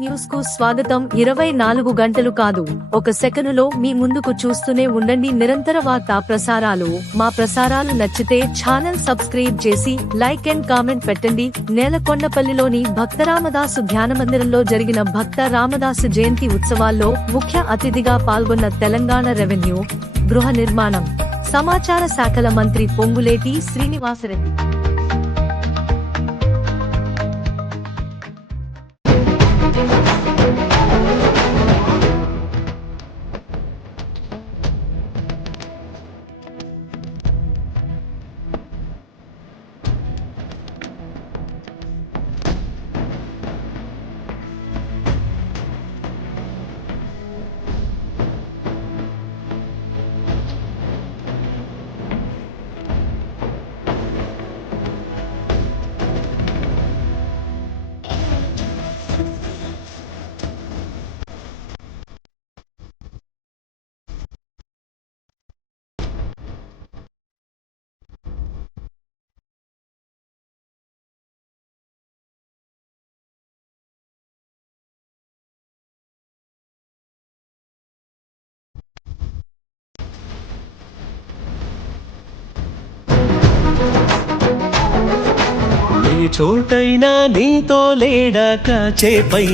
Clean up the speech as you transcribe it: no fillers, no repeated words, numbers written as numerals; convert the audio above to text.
News కు స్వాగతం. 24 గంటలు కాదు, ఒక సెకనులో మీ ముందుకు చూస్తూనే ఉండండి. నిరంతర వార్తా ప్రసారాలు. మా ప్రసారాలు నచ్చితే ఛానల్ సబ్స్క్రైబ్ చేసి లైక్ అండ్ కామెంట్ పెట్టండి. నేలకొండపల్లిలోని భక్త రామదాసు ధ్యానమందిరంలో జరిగిన భక్త రామదాసు జయంతి ఉత్సవాల్లో ముఖ్య అతిథిగా పాల్గొన్న తెలంగాణ రెవెన్యూ, గృహ నిర్మాణం, సమాచార శాఖల మంత్రి పొంగులేటి శ్రీనివాసరెడ్డి. ఏ చోటైనా నీతో లేడాక చేపై